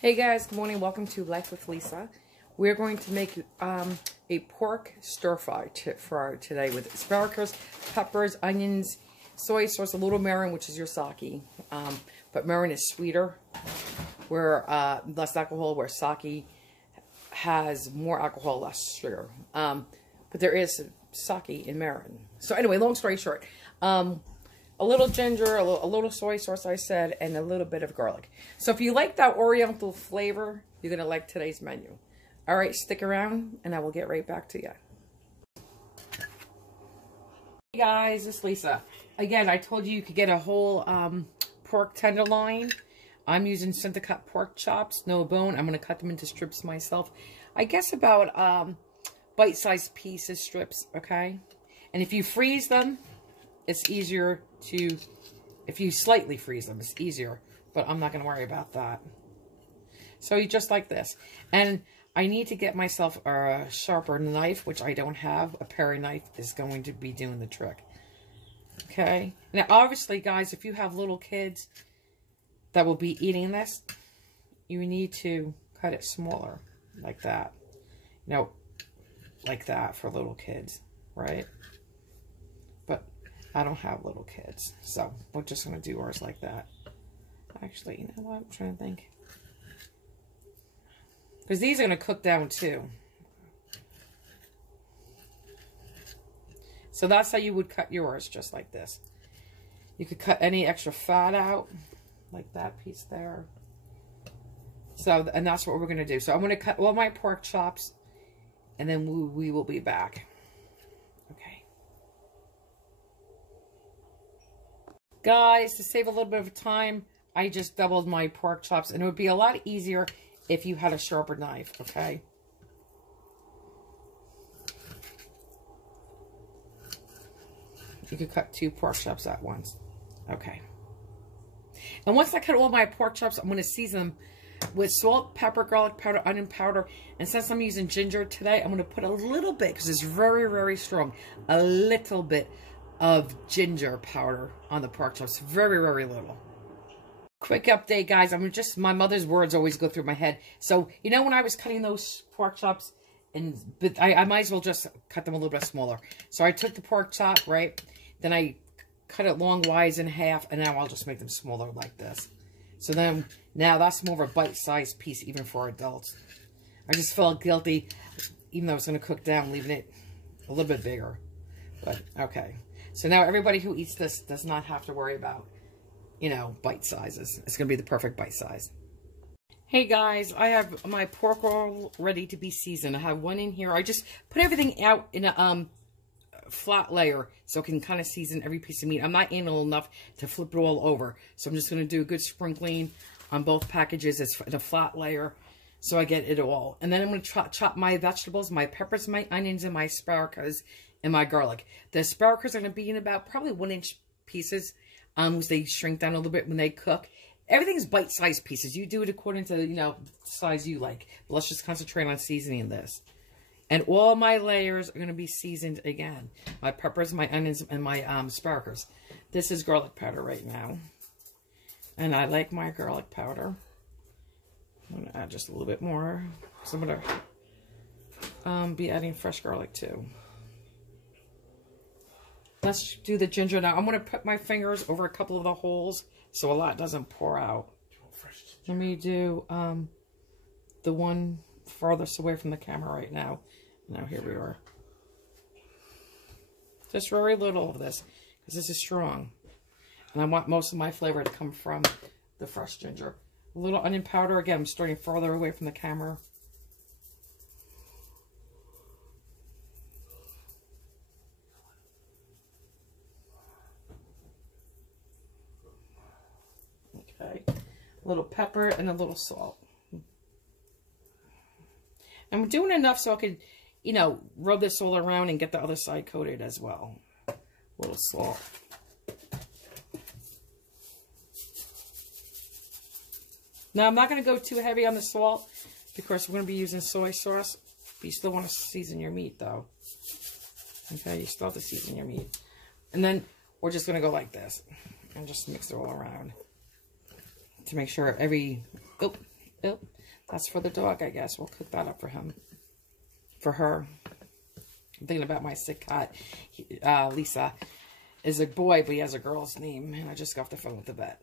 Hey guys, good morning. Welcome to Life with Lisa. We're going to make a pork stir-fry for today with asparagus, peppers, onions, soy sauce, a little mirin, which is your sake. But mirin is sweeter, where less alcohol, where sake has more alcohol, less sugar. But there is sake in mirin. So anyway, long story short, a little ginger, a little soy sauce, I said, and a little bit of garlic. So if you like that oriental flavor, you're going to like today's menu. All right, stick around, and I will get right back to you. Hey guys, it's Lisa. Again, I told you could get a whole pork tenderloin. I'm using center cut pork chops, no bone. I'm going to cut them into strips myself. I guess about bite-sized pieces, strips, okay? And if you freeze them, it's easier to, if you slightly freeze them, it's easier, but I'm not going to worry about that. So you just like this. And I need to get myself a sharper knife, which I don't have. A paring knife is going to be doing the trick. Okay? Now, obviously, guys, if you have little kids that will be eating this, you need to cut it smaller, like that. You know, like that for little kids, right? But I don't have little kids, so we're just going to do ours like that. Actually, you know what? I'm trying to think. Because these are going to cook down too. So that's how you would cut yours, just like this. You could cut any extra fat out, like that piece there. So, and that's what we're going to do. So I'm going to cut all my pork chops, and then we will be back. Okay. Guys, to save a little bit of time, I just doubled my pork chops, and it would be a lot easier if you had a sharper knife, okay? You could cut 2 pork chops at once. Okay. And once I cut all my pork chops, I'm going to season them with salt, pepper, garlic powder, onion powder. And since I'm using ginger today, I'm going to put a little bit, because it's very, very strong, a little bit of ginger powder on the pork chops. Very, very little. Quick update, guys. I'm just, my mother's words always go through my head. So, you know, when I was cutting those pork chops, but I might as well just cut them a little bit smaller. So I took the pork chop, right? Then I cut it longwise in half, and now I'll just make them smaller like this. So then, now that's more of a bite-sized piece, even for adults. I just felt guilty, even though it's going to cook down, leaving it a little bit bigger. But, okay. So now everybody who eats this does not have to worry about, you know, bite sizes. It's going to be the perfect bite size. Hey guys, I have my pork all ready to be seasoned. I have one in here. I just put everything out in a flat layer so I can kind of season every piece of meat. I'm not anal enough to flip it all over. So I'm just going to do a good sprinkling on both packages. It's in a flat layer so I get it all. And then I'm going to chop my vegetables, my peppers, my onions, and my asparagus, and my garlic. The asparagus are going to be in about probably 1-inch pieces. They shrink down a little bit when they cook. Everything's bite-sized pieces. You do it according to, you know, the size you like. But let's just concentrate on seasoning this. And all my layers are going to be seasoned again. My peppers, my onions, and my asparagus. This is garlic powder right now. And I like my garlic powder. I'm going to add just a little bit more. So I'm going to be adding fresh garlic too. Let's do the ginger now. I'm going to put my fingers over a couple of the holes so a lot doesn't pour out. Let me do the one farthest away from the camera right now. Now here we are. Just very little of this because this is strong. And I want most of my flavor to come from the fresh ginger. A little onion powder. Again, I'm starting farther away from the camera. Okay, a little pepper and a little salt. I'm doing enough so I can, you know, rub this all around and get the other side coated as well. A little salt. Now, I'm not going to go too heavy on the salt because we're going to be using soy sauce. But you still want to season your meat, though. Okay, you still have to season your meat. And then we're just going to go like this and just mix it all around to make sure Oh, that's for the dog, I guess. We'll cook that up for him. For her. I'm thinking about my sick cat. Lisa is a boy, but he has a girl's name. And I just got off the phone with the vet.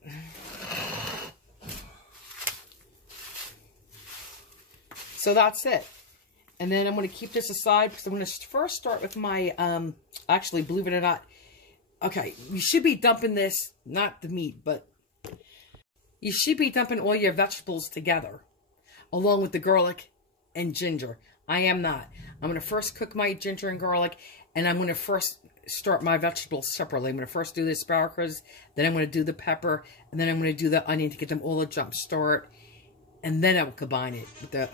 So that's it. And then I'm going to keep this aside because I'm going to first start with my, actually, believe it or not, okay, you should be dumping this, not the meat, but you should be dumping all your vegetables together, along with the garlic and ginger. I am not. I'm going to first cook my ginger and garlic, and I'm going to first start my vegetables separately. I'm going to first do the asparagus, then I'm going to do the pepper, and then I'm going to do the onion to get them all a jump start, and then I will combine it with the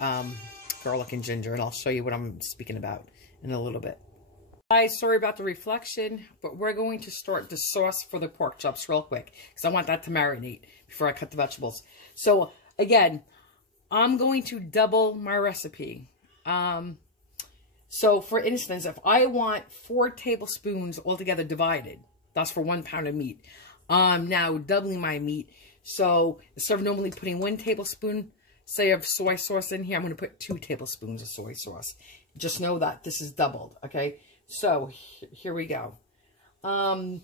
garlic and ginger, and I'll show you what I'm speaking about in a little bit. Guys, sorry about the reflection, but we're going to start the sauce for the pork chops real quick because I want that to marinate before I cut the vegetables. So again, I'm going to double my recipe. So for instance, if I want 4 tablespoons altogether divided, that's for 1 pound of meat. Now doubling my meat. So instead of normally putting 1 tablespoon, say, of soy sauce in here, I'm going to put 2 tablespoons of soy sauce. Just know that this is doubled, okay? So here we go. I'm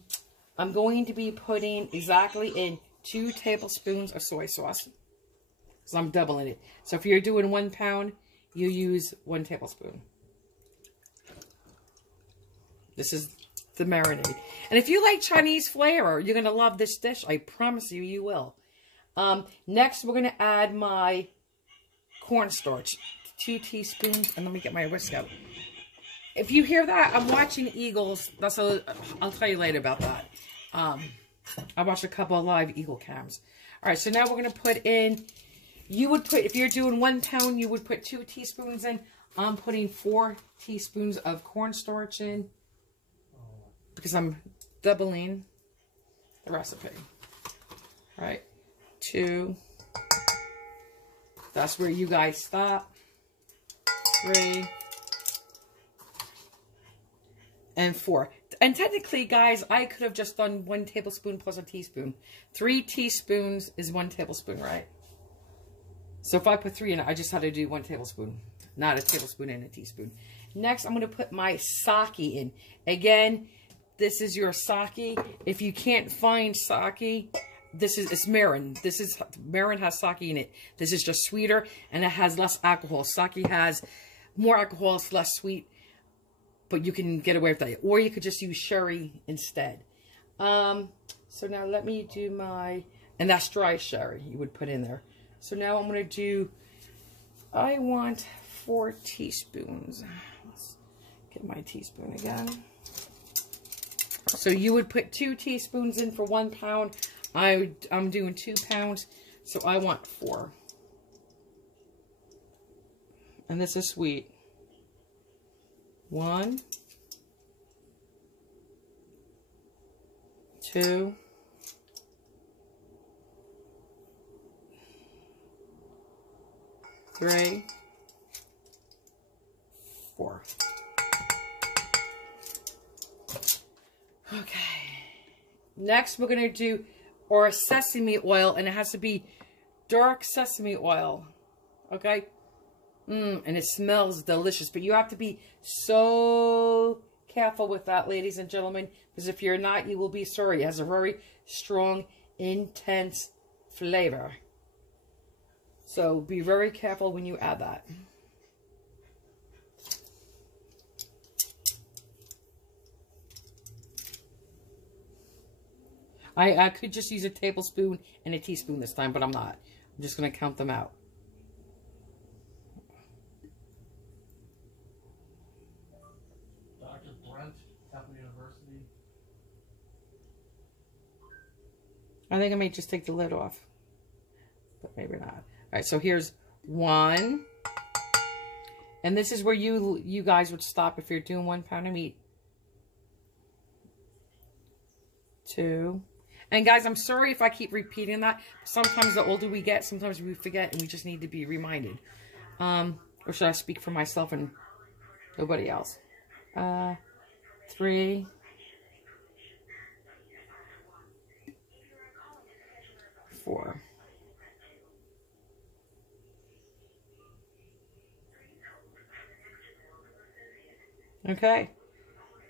going to be putting exactly in 2 tablespoons of soy sauce because I'm doubling it. So if you're doing 1 pound, you use 1 tablespoon. This is the marinade. And if you like Chinese flavor, you're going to love this dish. I promise you, you will. Next, we're going to add my cornstarch. 2 teaspoons. And let me get my whisk out. If you hear that, I'm watching eagles. I'll tell you later about that. I watched a couple of live eagle cams. All right, so now we're going to put in, if you're doing 1 pound, you would put 2 teaspoons in. I'm putting 4 teaspoons of cornstarch in because I'm doubling the recipe. All right, 2. That's where you guys stop. 3. And 4. And technically, guys, I could have just done 1 tablespoon plus a teaspoon. 3 teaspoons is 1 tablespoon, right? So if I put 3 in it, I just had to do 1 tablespoon. Not a tablespoon and a teaspoon. Next, I'm going to put my sake in. Again, this is your sake. If you can't find sake, it's mirin. Mirin has sake in it. This is just sweeter, and it has less alcohol. Sake has more alcohol, it's less sweet. But you can get away with that. Or you could just use sherry instead. So now let me do my... And that's dry sherry you would put in there. So now I'm going to do... I want 4 teaspoons. Let's get my teaspoon again. So you would put 2 teaspoons in for 1 pound. I'm doing 2 pounds. So I want 4. And this is sweet. 1, 2, 3, 4. Okay. Next, we're going to do our sesame oil, and it has to be dark sesame oil. Okay? And it smells delicious. But you have to be so careful with that, ladies and gentlemen. Because if you're not, you will be sorry. It has a very strong, intense flavor. So be very careful when you add that. I could just use a tablespoon and a teaspoon this time, but I'm not. I'm just going to count them out. I think I may just take the lid off, but maybe not. All right, so here's 1. And this is where you guys would stop if you're doing 1 pound of meat. 2. And guys, I'm sorry if I keep repeating that. Sometimes the older we get, sometimes we forget and we just need to be reminded. Or should I speak for myself and nobody else? 3. 4. Okay.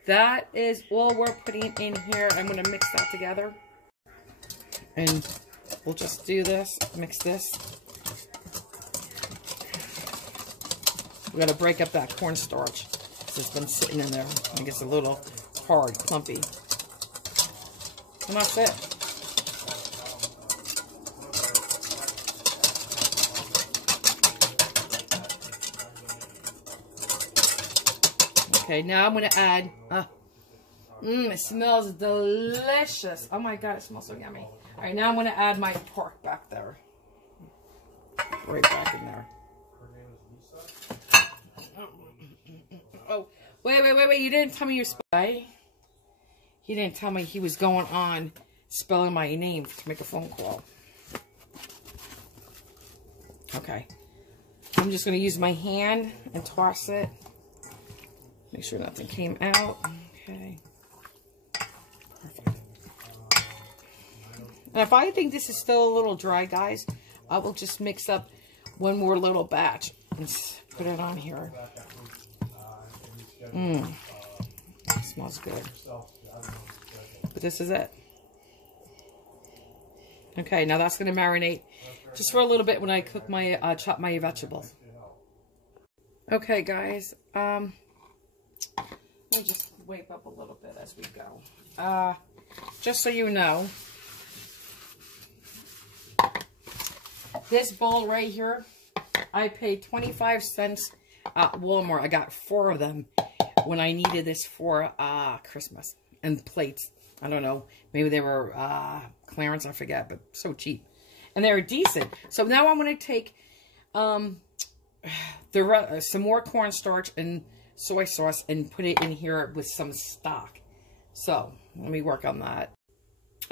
That is all we're putting in here. I'm going to mix that together. And we'll just do this. Mix this. We got to break up that cornstarch. It's been sitting in there. I think it's a little hard, clumpy. And that's it. Okay, now I'm going to add, it smells delicious. Oh my God, it smells so yummy. All right, now I'm going to add my pork back there. Right back in there. Oh, wait. You didn't tell me you spelled. He didn't tell me he was going on spelling my name to make a phone call. Okay. I'm just going to use my hand and toss it. Make sure nothing came out. Okay. Perfect. And if I think this is still a little dry, guys, I will just mix up one more little batch and put it on here. It smells good. But this is it. Okay, now that's going to marinate just for a little bit when I cook my, chop my vegetables. Okay, guys. Let me just wake up a little bit as we go. Just so you know, this bowl right here, I paid 25 cents at Walmart. I got 4 of them when I needed this for Christmas. And plates. I don't know. Maybe they were clearance, I forget, but so cheap. And they were decent. So now I'm going to take some more cornstarch and soy sauce and put it in here with some stock. So let me work on that.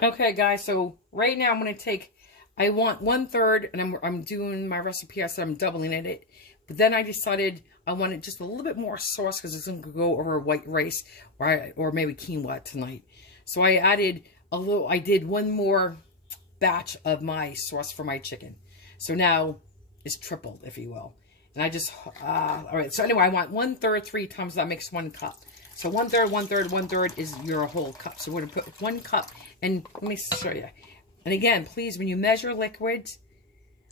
Okay, guys. So right now I'm going to take, I want 1/3, and I'm doing my recipe. I said I'm doubling it. But then I decided I wanted just a little bit more sauce because it's going to go over white rice or maybe quinoa tonight. So I added a little, I did one more batch of my sauce for my chicken. So now it's tripled, if you will. And I just, all right. So anyway, I want 1/3 3 times. That makes 1 cup. So 1/3, 1/3, 1/3 is your whole cup. So we're going to put 1 cup. And let me show you. And again, please, when you measure liquids,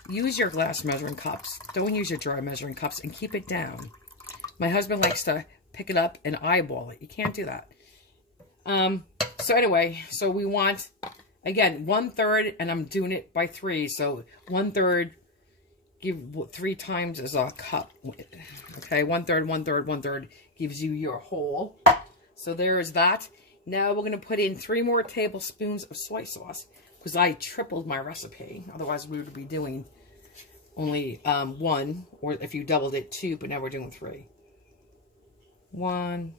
use your glass measuring cups. Don't use your dry measuring cups, and keep it down. My husband likes to pick it up and eyeball it. You can't do that. So anyway, so we want, again, 1/3, and I'm doing it by 3. So 1/3, give 3 times as a cup. Okay, 1/3, 1/3, 1/3 gives you your whole. So there is that. Now we're going to put in 3 more tablespoons of soy sauce because I tripled my recipe. Otherwise, we would be doing only 1, or if you doubled it, 2, but now we're doing 3. 1,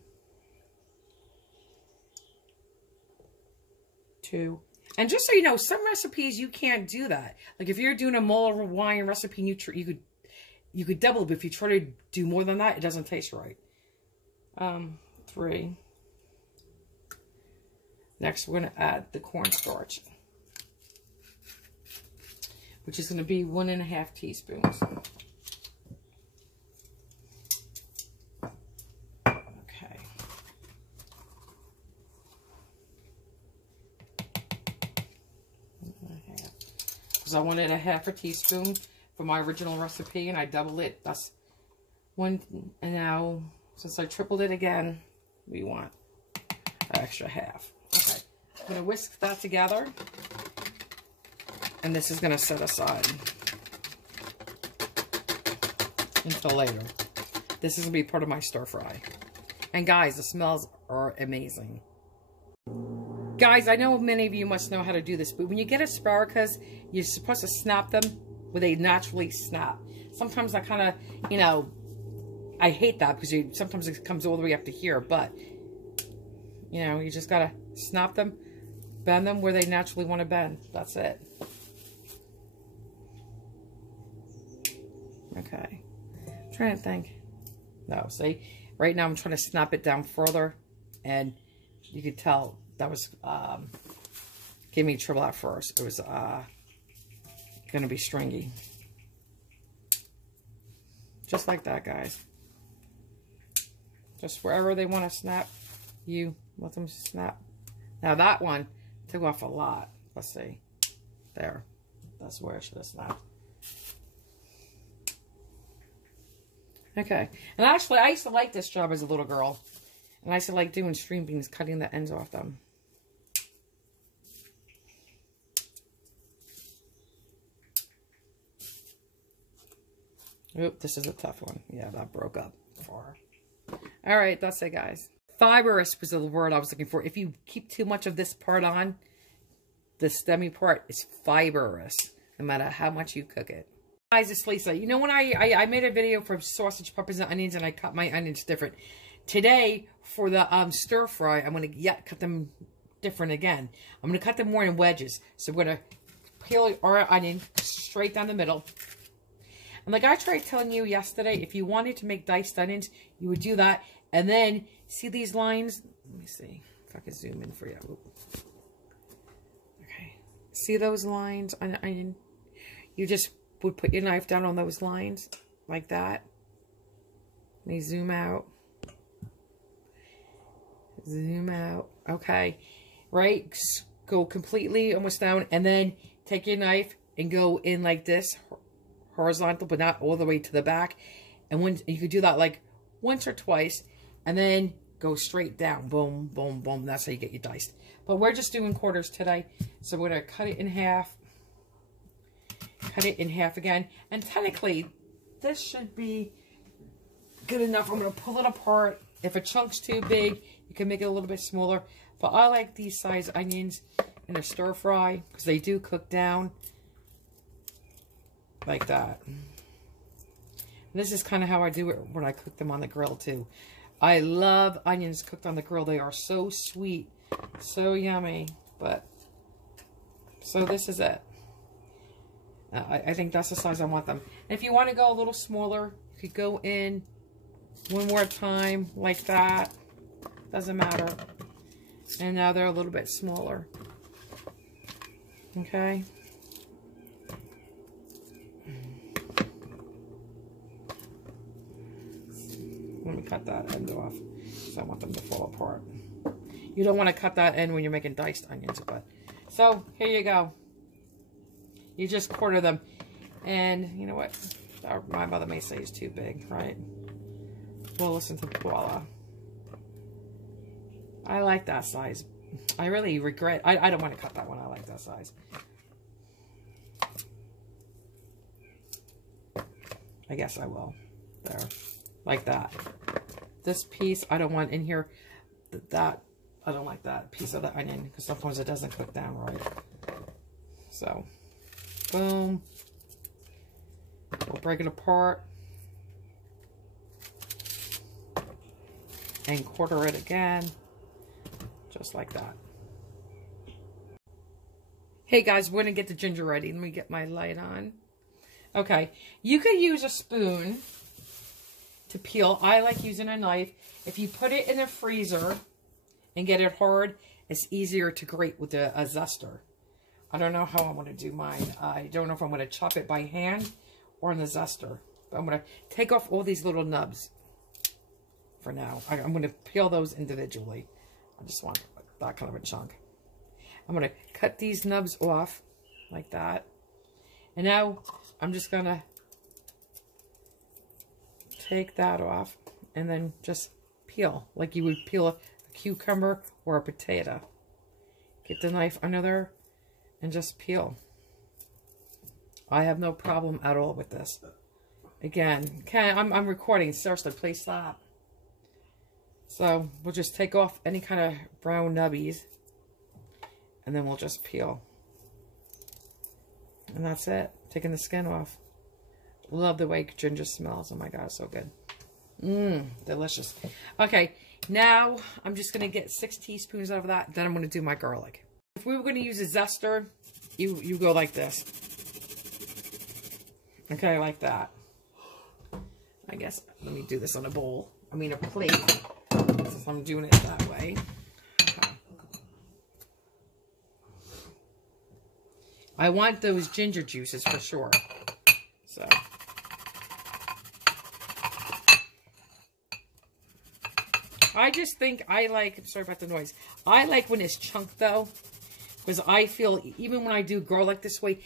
2. And just so you know, some recipes you can't do that. Like if you're doing a Muller wine recipe, you could double it, but if you try to do more than that, it doesn't taste right. 3. Next, we're going to add the cornstarch, which is going to be 1½ teaspoons. Okay. Because I wanted a ½ teaspoon for my original recipe, and I doubled it. That's 1. And now, since I tripled it again, we want an extra ½. Okay. I'm going to whisk that together. And this is going to set aside until later. This is going to be part of my stir fry. And guys, the smells are amazing. Guys, I know many of you must know how to do this, but when you get asparagus, you're supposed to snap them where they naturally snap. Sometimes I kind of, you know, I hate that because sometimes it comes all the way up to here, but, you know, you just got to snap them, bend them where they naturally want to bend. That's it. Okay. I'm trying to think. No, see? Right now I'm trying to snap it down further. And you could tell that was, gave me trouble at first. It was, going to be stringy. Just like that, guys. Just wherever they want to snap, you let them snap. Now that one took off a lot. Let's see. There. That's where it should have snapped. Okay. And actually, I used to like this job as a little girl. And I used to like doing string beans, cutting the ends off them. Oop, this is a tough one. Yeah, that broke up far. All right, that's it, guys. Fibrous was the word I was looking for. If you keep too much of this part on, the stemmy part is fibrous, no matter how much you cook it. Guys, it's Lisa. You know, when I made a video for sausage, peppers, and onions, and I cut my onions different. Today, for the stir fry, I'm going to cut them different again. I'm going to cut them more in wedges. So we're going to peel our onion straight down the middle. And like I tried telling you yesterday, if you wanted to make diced onions, you would do that. And then, see these lines? Let me see if I can zoom in for you. Ooh. Okay. See those lines on the onion? You just would put your knife down on those lines, like that. Let me zoom out. Zoom out. Okay. Right? Go completely almost down. And then take your knife and go in like this. Horizontal, but not all the way to the back. And when you could do that like once or twice, and then go straight down. Boom, boom, boom. That's how you get your diced. But we're just doing quarters today. So we're going to cut it in half. Cut it in half again. And technically, this should be good enough. I'm going to pull it apart. If a chunk's too big, you can make it a little bit smaller. But I like these size onions in a stir fry because they do cook down. Like that. And this is kind of how I do it when I cook them on the grill too. I love onions cooked on the grill. They are so sweet. So yummy. But, so this is it. I think that's the size I want them. And if you want to go a little smaller, you could go in one more time like that. Doesn't matter. And now they're a little bit smaller. Okay. Let me cut that end off because I want them to fall apart. You don't want to cut that end when you're making diced onions, but so here you go. You just quarter them, and you know what? My mother may say it's too big, right? We'll listen to Paula. I like that size. I really regret. I don't want to cut that one. I like that size. I guess I will. There. Like that. This piece, I don't want in here. That, I don't like that piece of the onion because sometimes it doesn't cook down right. So, boom. We'll break it apart. And quarter it again. Just like that. Hey guys, we're going to get the ginger ready. Let me get my light on. Okay. You could use a spoon to peel. I like using a knife. If you put it in the freezer and get it hard, it's easier to grate with a zester. I don't know how I want to do mine. I don't know if I'm going to chop it by hand or in the zester. But I'm going to take off all these little nubs for now. I'm going to peel those individually. I just want that kind of a chunk. I'm going to cut these nubs off like that. And now I'm just going to take that off and then just peel like you would peel a cucumber or a potato. Get the knife under there and just peel. I have no problem at all with this. Again, I'm recording. Seriously, please stop. So we'll just take off any kind of brown nubbies and then we'll just peel. And that's it. Taking the skin off. Love the way ginger smells. Oh my God, so good. Mmm, delicious. Okay, now I'm just going to get 6 teaspoons out of that. Then I'm going to do my garlic. If we were going to use a zester, you go like this. Okay, like that. I guess, let me do this on a bowl. I mean a plate. Since I'm doing it that way. Okay. I want those ginger juices for sure. So. I just think I like, I'm sorry about the noise. I like when it's chunked though, because I feel even when I do garlic this way,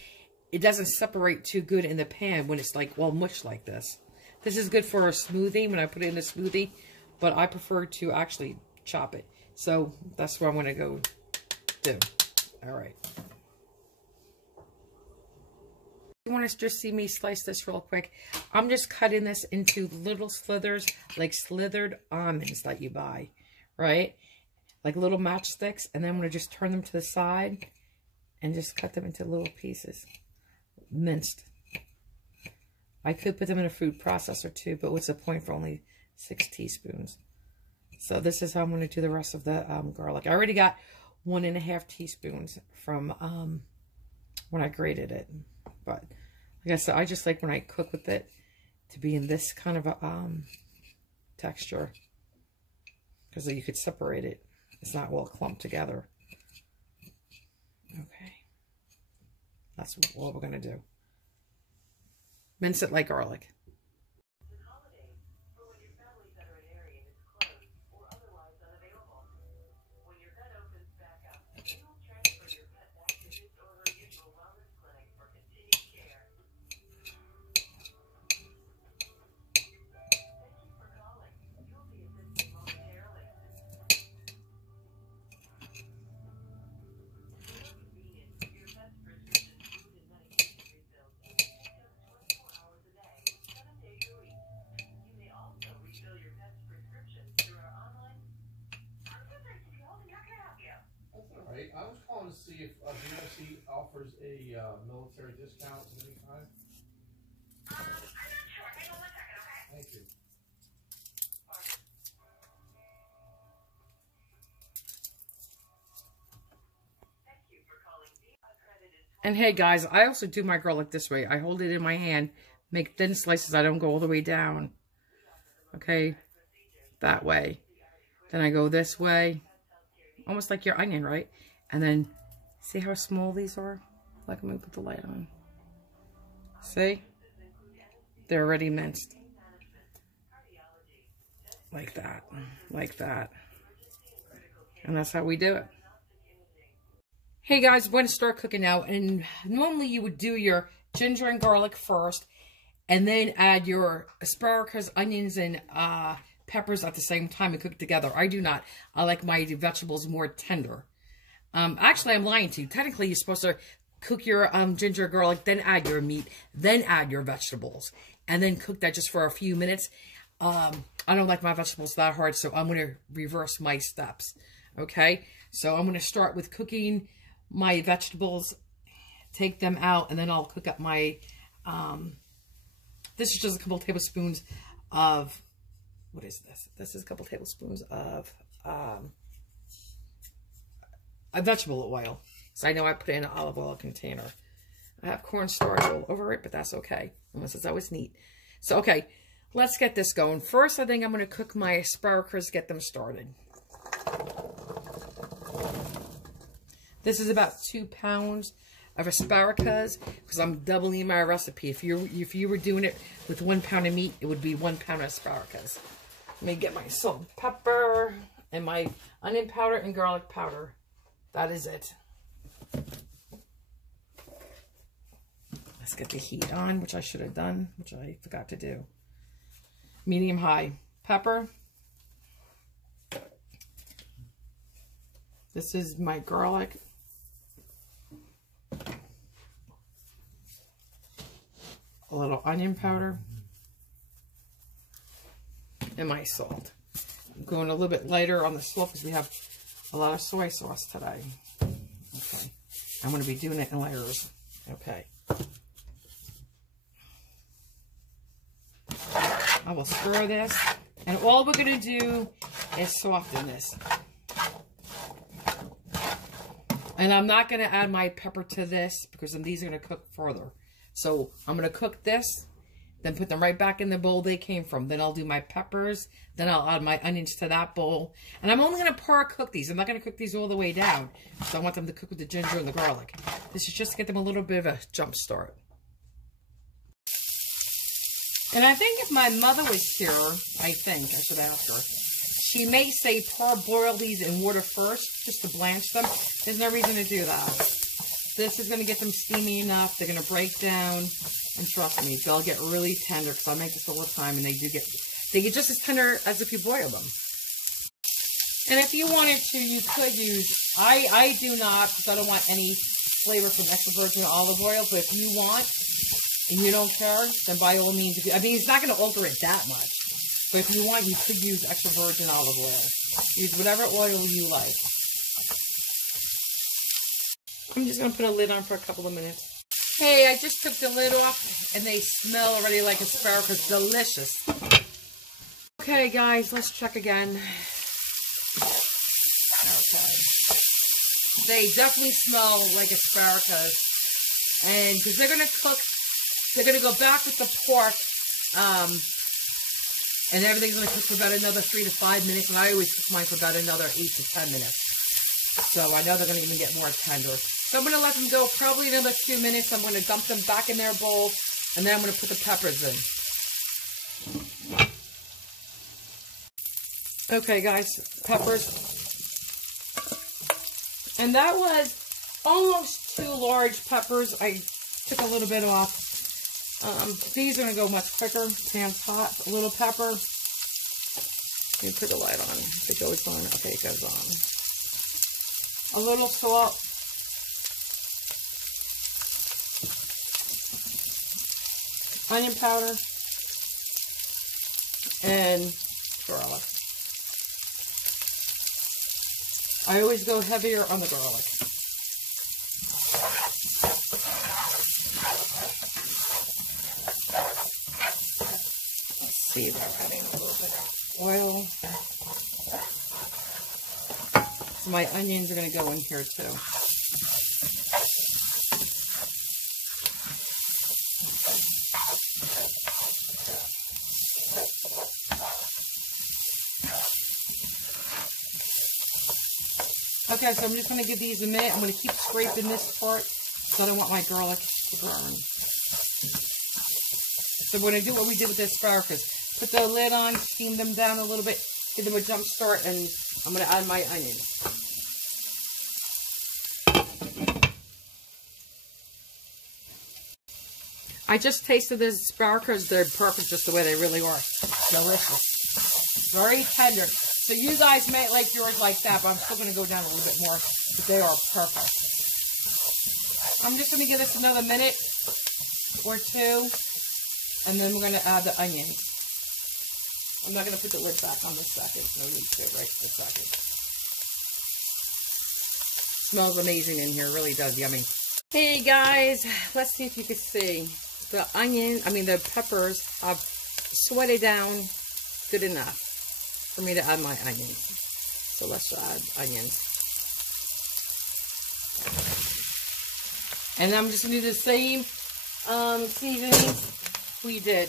it doesn't separate too good in the pan when it's like, well, mush like this. This is good for a smoothie when I put it in a smoothie, but I prefer to actually chop it. So that's what I'm going to go do. All right. You want to just see me slice this real quick? I'm just cutting this into little slithers, like slithered almonds that you buy, right? Like little matchsticks. And then I'm going to just turn them to the side and just cut them into little pieces. Minced. I could put them in a food processor too, but what's the point for only 6 teaspoons? So this is how I'm going to do the rest of the garlic. I already got 1.5 teaspoons from when I grated it. But like I said, I just like when I cook with it to be in this kind of a texture. Because you could separate it. It's not well clumped together. Okay. That's what we're going to do. Mince it like garlic. I was calling to see if VOC offers a military discount of any kind. I'm not sure. Hang on 1 second, okay? Thank you. Thank you for calling the accredited. And hey guys, I also do my garlic this way. I hold it in my hand, make thin slices. I don't go all the way down. Okay, that way. Then I go this way, almost like your onion, right? And then, see how small these are? Like, I'm gonna put the light on. See? They're already minced. Like that. Like that. And that's how we do it. Hey guys, we're gonna start cooking now. And normally you would do your ginger and garlic first, and then add your asparagus, onions, and peppers at the same time and cook together. I do not. I like my vegetables more tender. Actually, I'm lying to you. Technically, you're supposed to cook your ginger, garlic, then add your meat, then add your vegetables, and then cook that just for a few minutes. I don't like my vegetables that hard, so I'm going to reverse my steps. Okay? So I'm going to start with cooking my vegetables, take them out, and then I'll cook up my... this is just a couple tablespoons of... What is this? This is a couple tablespoons of a vegetable oil. So I know I put it in an olive oil container. I have cornstarch all over it, but that's okay. Unless it's always neat. So, okay, let's get this going. First, I think I'm going to cook my asparagus, get them started. This is about 2 pounds of asparagus because I'm doubling my recipe. If you were doing it with 1 pound of meat, it would be 1 pound of asparagus. Let me get my salt and pepper and my onion powder and garlic powder. That is it. Let's get the heat on, which I should have done, which I forgot to do. Medium high. Pepper. This is my garlic. A little onion powder. And my salt. I'm going a little bit lighter on the salt because we have a lot of soy sauce today. Okay. I'm going to be doing it in layers. Okay. I will stir this. And all we're going to do is soften this. And I'm not going to add my pepper to this because then these are going to cook further. So I'm going to cook this, then put them right back in the bowl they came from. Then I'll do my peppers. Then I'll add my onions to that bowl. And I'm only going to par cook these. I'm not going to cook these all the way down. So I want them to cook with the ginger and the garlic. This is just to get them a little bit of a jump start. And I think if my mother was here, I should ask her, She may say parboil these in water first, just to blanch them. There's no reason to do that. This is going to get them steamy enough. They're going to break down. And trust me, they'll get really tender because I make this all the time. And they get just as tender as if you boil them. And if you wanted to, you could use, I do not because I don't want any flavor from extra virgin olive oil. But if you want and you don't care, then by all means, I mean, it's not going to alter it that much. But if you want, you could use extra virgin olive oil. Use whatever oil you like. I'm just going to put a lid on for a couple of minutes. Hey, I just took the lid off, and they smell already like asparagus. Delicious. Okay, guys, let's check again. Okay. They definitely smell like asparagus. And because they're going to cook, they're going to go back with the pork. And everything's going to cook for about another 3 to 5 minutes. And I always cook mine for about another 8 to 10 minutes. So I know they're going to even get more tender. So I'm going to let them go probably another 2 minutes. I'm going to dump them back in their bowl. And then I'm going to put the peppers in. Okay, guys. Peppers. And that was almost 2 large peppers. I took a little bit off. These are going to go much quicker. Pan's hot. A little pepper. Let me put the light on. If it goes on. Okay, it goes on. A little salt. Onion powder. And garlic. I always go heavier on the garlic. See, they're adding a little bit of oil. So my onions are going to go in here too. Okay, so I'm just going to give these a minute. I'm going to keep scraping this part because I don't want my garlic to burn. So we're going to do what we did with the asparagus. Put the lid on, steam them down a little bit, give them a jump start, and I'm going to add my onions. I just tasted the asparagus. They're perfect just the way they really are. Delicious. Very tender. So you guys may like yours like that, but I'm still going to go down a little bit more. But they are perfect. I'm just going to give this another minute or two. And then we're going to add the onions. I'm not going to put the lid back on this second. No need to right this second. Smells amazing in here. It really does. Yummy. Hey guys, let's see if you can see. The the peppers have sweated down good enough for me to add my onions. So let's add onions. And I'm just going to do the same seasonings we did.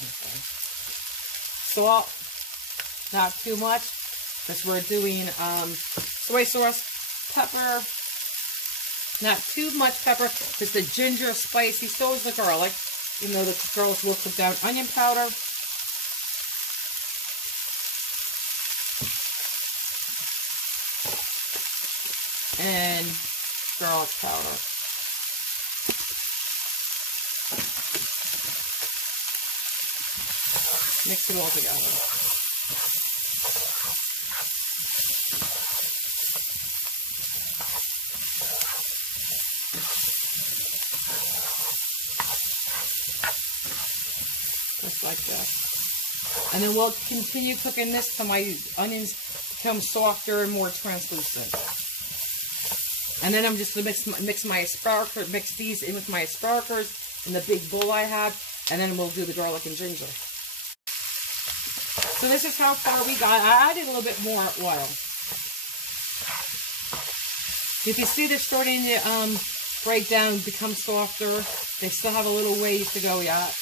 Okay. Salt, not too much, because we're doing soy sauce. Pepper, not too much pepper, because the ginger is spicy, so is the garlic, even though the garlic will cook down. Onion powder. And garlic powder. Mix it all together. Just like that. And then we'll continue cooking this till my onions become softer and more translucent. And then I'm just going to mix my asparagus, mix these in with my asparagus in the big bowl I have, and then we'll do the garlic and ginger. So this is how far we got. I added a little bit more oil. If you see they're starting to break down, become softer, they still have a little ways to go yet.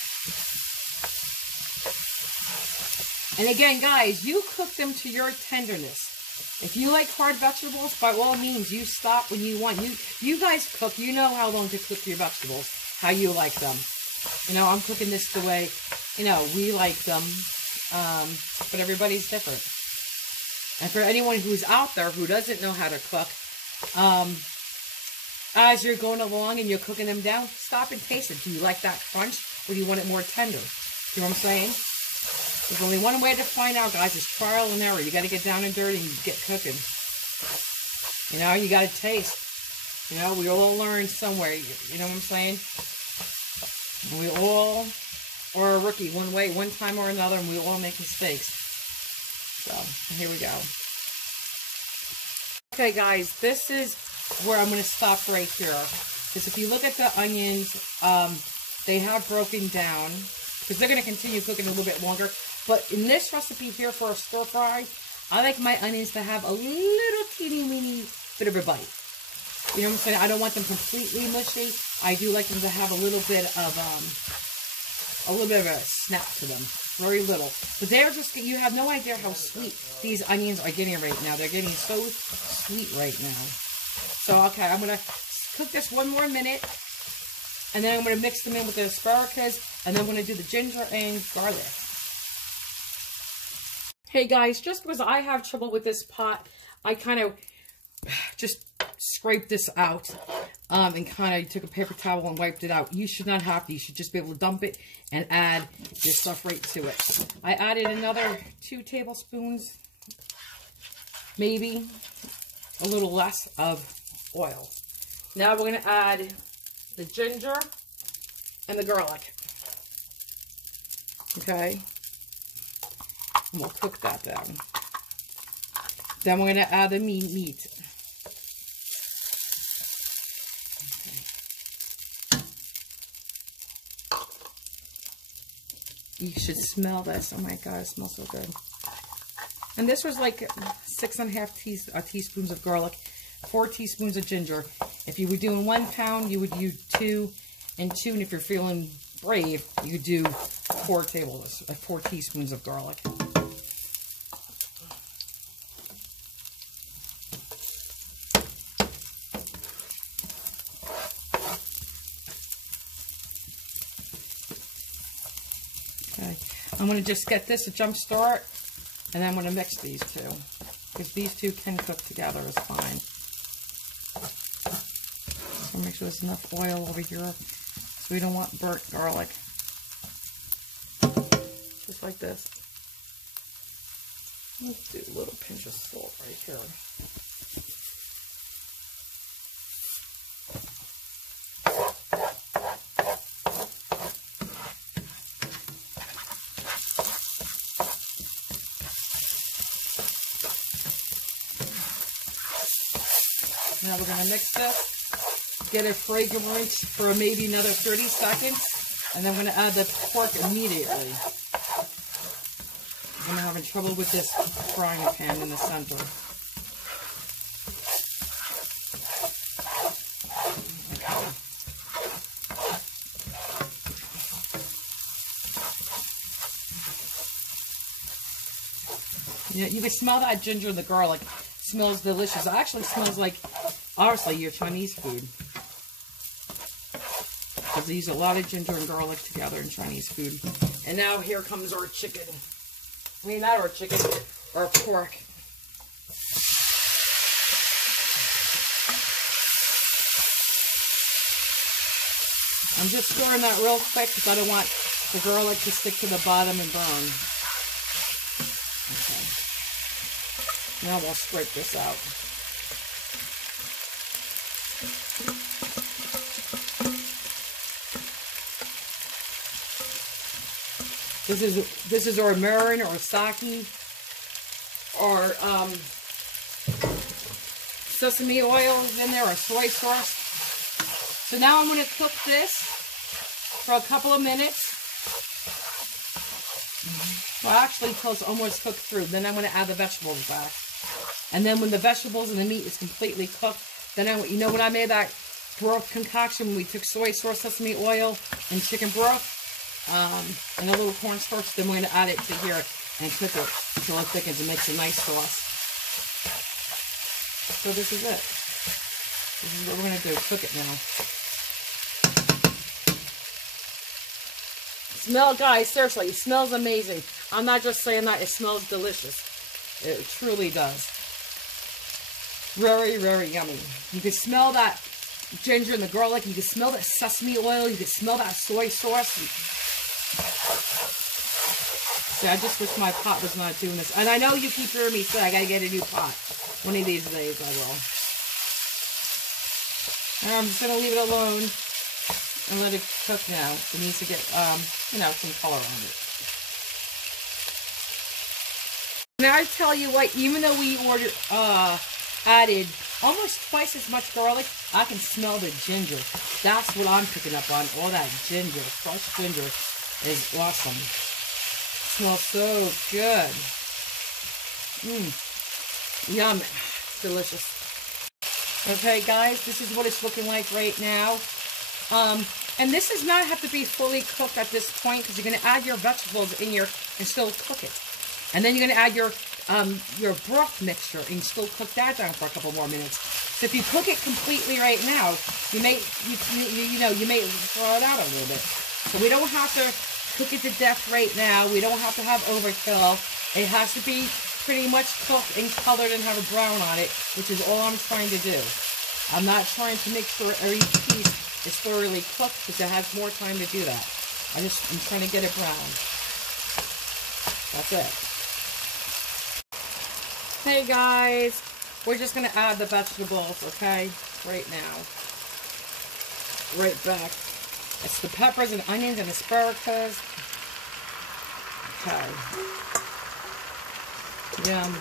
And again, guys, you cook them to your tenderness. If you like hard vegetables, by all means, you stop when you want. You guys cook. You know how long to cook your vegetables, how you like them. You know, I'm cooking this the way You know, we like them, but everybody's different. And for anyone who's out there who doesn't know how to cook, as you're going along and you're cooking them down, stop and taste it. Do you like that crunch, or do you want it more tender? You know what I'm saying? There's only one way to find out, guys. It's trial and error. You got to get down and dirty and get cooking. You know, you got to taste. You know, we all learn somewhere. You know what I'm saying? We all are a rookie one way, one time or another, and we all make mistakes. So, here we go. Okay, guys, this is where I'm going to stop right here. Because if you look at the onions, they have broken down. Because they're going to continue cooking a little bit longer. But in this recipe here for a stir fry, I like my onions to have a little teeny weeny bit of a bite. You know what I'm saying? I don't want them completely mushy. I do like them to have a little bit of a snap to them. Very little. But they're just, you have no idea how sweet these onions are getting right now. They're getting so sweet right now. So, okay, I'm going to cook this one more minute. And then I'm going to mix them in with the asparagus. And then I'm going to do the ginger and garlic. Hey guys, just because I have trouble with this pot, I kind of just scraped this out and kind of took a paper towel and wiped it out. You should not have to. You should just be able to dump it and add your stuff right to it. I added another 2 tablespoons, maybe a little less of oil. Now we're going to add the ginger and the garlic. Okay. And we'll cook that down. Then we're going to add the meat. Okay. You should smell this. Oh my God, it smells so good. And this was like 6.5 teaspoons of garlic, 4 teaspoons of ginger. If you were doing 1 pound, you would use 2 and 2. And if you're feeling brave, you could do 4 teaspoons of garlic. Okay, I'm going to just get this a jump start, and then I'm going to mix these two, because these two can cook together is fine. So make sure there's enough oil over here, so we don't want burnt garlic. Just like this. Let's do a little pinch of salt right here. Now we're going to mix this, get it fragrance for maybe another 30 seconds, and then I'm going to add the pork immediately. I'm having trouble with this frying pan in the center. Okay. Yeah, you can smell that ginger and the garlic. It smells delicious. It actually smells like, honestly, your Chinese food. Because they use a lot of ginger and garlic together in Chinese food. And now here comes our chicken. I mean, not our chicken, our pork. I'm just stirring that real quick because I don't want the garlic to stick to the bottom and burn. Okay. Now we'll scrape this out. This is our mirin or sake or sesame oil is in there or soy sauce. So now I'm going to cook this for a couple of minutes. Well, actually, until it's almost cooked through. Then I'm going to add the vegetables back. And then when the vegetables and the meat is completely cooked, then you know when I made that broth concoction, when we took soy sauce, sesame oil, and chicken broth, and a little cornstarch, then we're going to add it to here and cook it until it thickens and makes a nice sauce. So this is it. This is what we're going to do. Cook it now. Smell, guys, seriously, it smells amazing. I'm not just saying that. It smells delicious. It truly does. Very, very yummy. You can smell that ginger and the garlic. You can smell that sesame oil. You can smell that soy sauce. See, I just wish my pot was not doing this. And I know you keep hearing me say I gotta get a new pot. One of these days I will. And I'm just gonna leave it alone and let it cook now. It needs to get, you know, some color on it. Now I tell you what, even though we added almost twice as much garlic, I can smell the ginger. That's what I'm picking up on. All that ginger, fresh ginger is awesome. Smells so good. Yum. Delicious. Okay, guys, this is what it's looking like right now. And this does not have to be fully cooked at this point because you're going to add your vegetables in here and still cook it. And then you're going to add your broth mixture and still cook that down for a couple more minutes. So if you cook it completely right now, you may throw it out a little bit. So we don't have to cook it to death right now. We don't have to have overkill. It has to be pretty much cooked and colored and have a brown on it, which is all I'm trying to do. I'm not trying to make sure every piece is thoroughly cooked because it has more time to do that. I'm trying to get it brown. That's it. Hey guys, we're just gonna add the vegetables, okay? Right now. Right back. It's the peppers and onions and asparagus. Okay. Yum.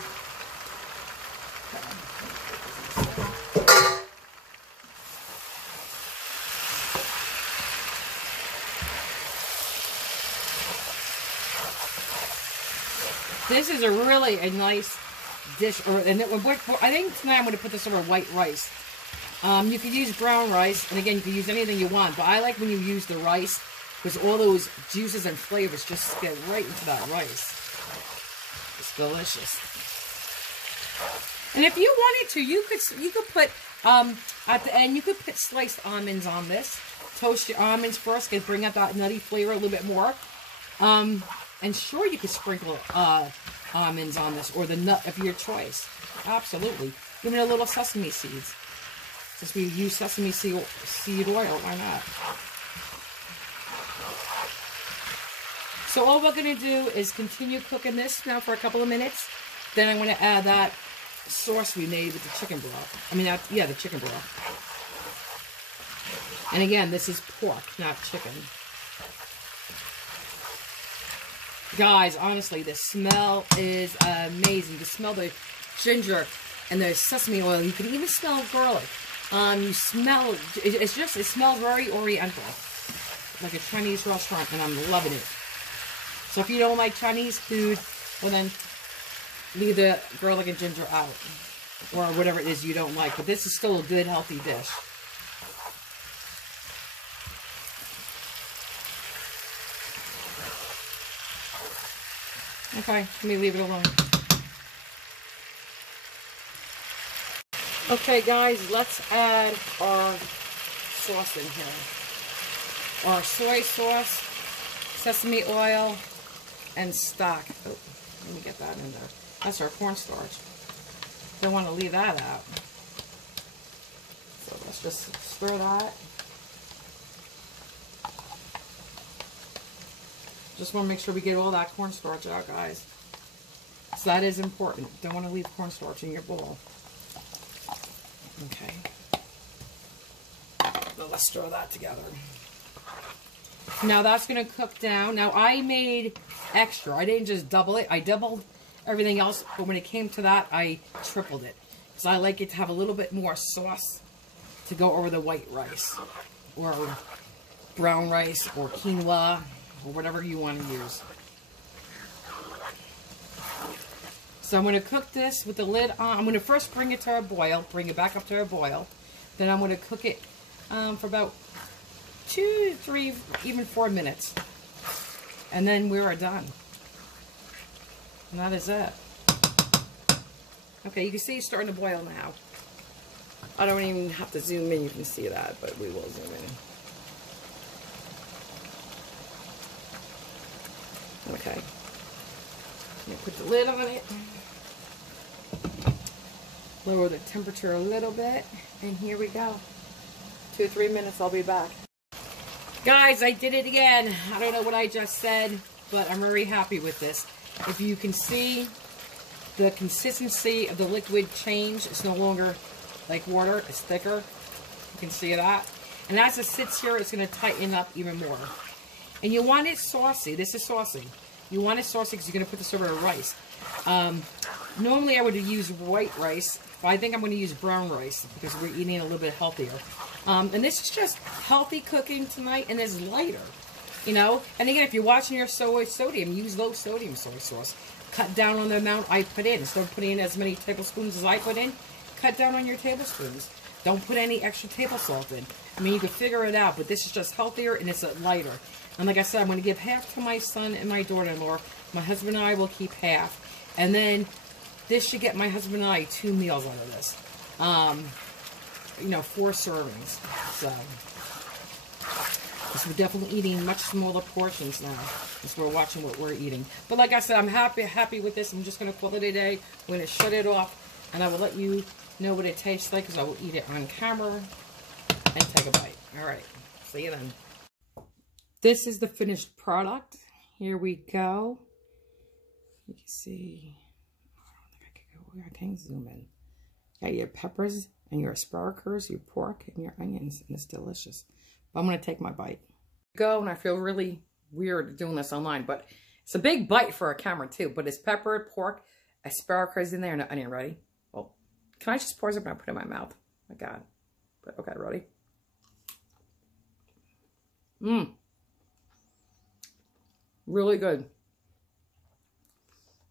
This is a nice dish, I think tonight I'm going to put this over white rice. You could use brown rice, and again, you can use anything you want, but I like when you use the rice, because all those juices and flavors just get right into that rice. It's delicious. And if you wanted to, you could put, at the end, you could put sliced almonds on this. Toast your almonds first, to bring out that nutty flavor a little bit more. And sure, you could sprinkle almonds on this, or the nut of your choice. Absolutely. Even a little sesame seeds. Since we use sesame seed oil, why not? So all we're going to do is continue cooking this now for a couple of minutes. Then I'm going to add that sauce we made with the chicken broth. The chicken broth. And again, this is pork, not chicken. Guys, honestly, the smell is amazing. You can smell the ginger and the sesame oil. You can even smell garlic. You smell, it smells very oriental. Like a Chinese restaurant, and I'm loving it. So if you don't like Chinese food, well then, leave the garlic and ginger out. Or whatever it is you don't like. But this is still a good, healthy dish. Okay, let me leave it alone. Okay, guys, let's add our sauce in here. Our soy sauce, sesame oil, and stock. Oh, let me get that in there. That's our cornstarch. Don't want to leave that out. So let's just stir that. Just want to make sure we get all that cornstarch out, guys. So that is important. Don't want to leave cornstarch in your bowl. Okay. Now let's stir that together. Now that's going to cook down. Now I made extra. I didn't just double it. I doubled everything else, but when it came to that, I tripled it. Because I like it to have a little bit more sauce to go over the white rice. Or brown rice, or quinoa, or whatever you want to use. So I'm going to cook this with the lid on. I'm going to first bring it to a boil, bring it back up to a boil. Then I'm going to cook it for about 2, 3, even 4 minutes. And then we are done. And that is it. Okay, you can see it's starting to boil now. I don't even have to zoom in, you can see that, but we will zoom in. Okay. I'm gonna put the lid on it. Lower the temperature a little bit. And here we go. 2 or 3 minutes, I'll be back. Guys, I did it again. I don't know what I just said, but I'm very happy with this. If you can see the consistency of the liquid change, it's no longer like water, it's thicker. You can see that. And as it sits here, it's going to tighten up even more. And you want it saucy. This is saucy. You want it saucy because you're going to put this over the rice. Normally I would use white rice, but I think I'm going to use brown rice because we're eating a little bit healthier. And this is just healthy cooking tonight, and it's lighter, you know. And again, if you're watching your soy sodium, use low sodium soy sauce. Cut down on the amount I put in. Instead of putting in as many tablespoons as I put in, cut down on your tablespoons. Don't put any extra table salt in. I mean, you can figure it out, but this is just healthier and it's lighter. And like I said, I'm going to give half to my son and my daughter-in-law. My husband and I will keep half. And then this should get my husband and I 2 meals out of this. You know, 4 servings. So, because we're definitely eating much smaller portions now, because we're watching what we're eating. But like I said, I'm happy with this. I'm just going to call it a day. I'm going to shut it off, and I will let you know what it tastes like, because I will eat it on camera and take a bite. All right, see you then. This is the finished product. Here we go. You can see. I can't zoom in. Got your peppers and your asparagus, your pork, and your onions, and it's delicious. But I'm going to take my bite. Go, and I feel really weird doing this online, but it's a big bite for a camera too. But it's pepper, pork, asparagus in there, and an onion. Ready? Well, can I just pour it and put it in my mouth? Oh my God. But okay, ready? Mmm. Really good.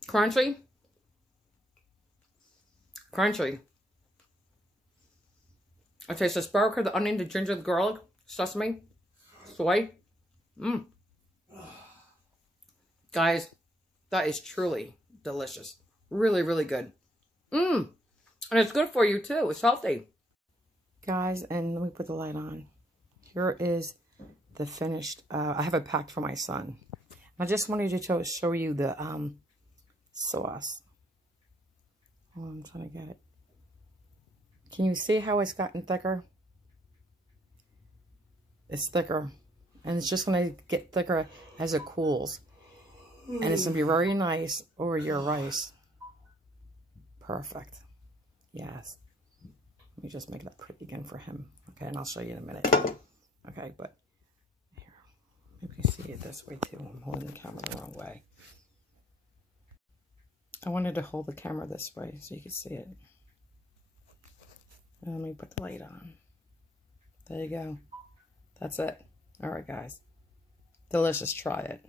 Crunchy. Crunchy. I taste the asparagus, the onion, the ginger, the garlic, sesame, soy. Mmm. Guys, that is truly delicious. Really, really good. Mmm. And it's good for you too. It's healthy. Guys, and let me put the light on. Here is the finished, I have it packed for my son. I just wanted to show you the sauce. Oh, I'm trying to get it. Can you see how it's gotten thicker? It's thicker. And it's just going to get thicker as it cools. And it's going to be very nice over your rice. Perfect. Yes. Let me just make that pretty again for him. Okay, and I'll show you in a minute. Okay, but here. Maybe you see it this way too. I'm holding the camera the wrong way. I wanted to hold the camera this way so you could see it. And let me put the light on. There you go. That's it. All right, guys. Delicious. Try it.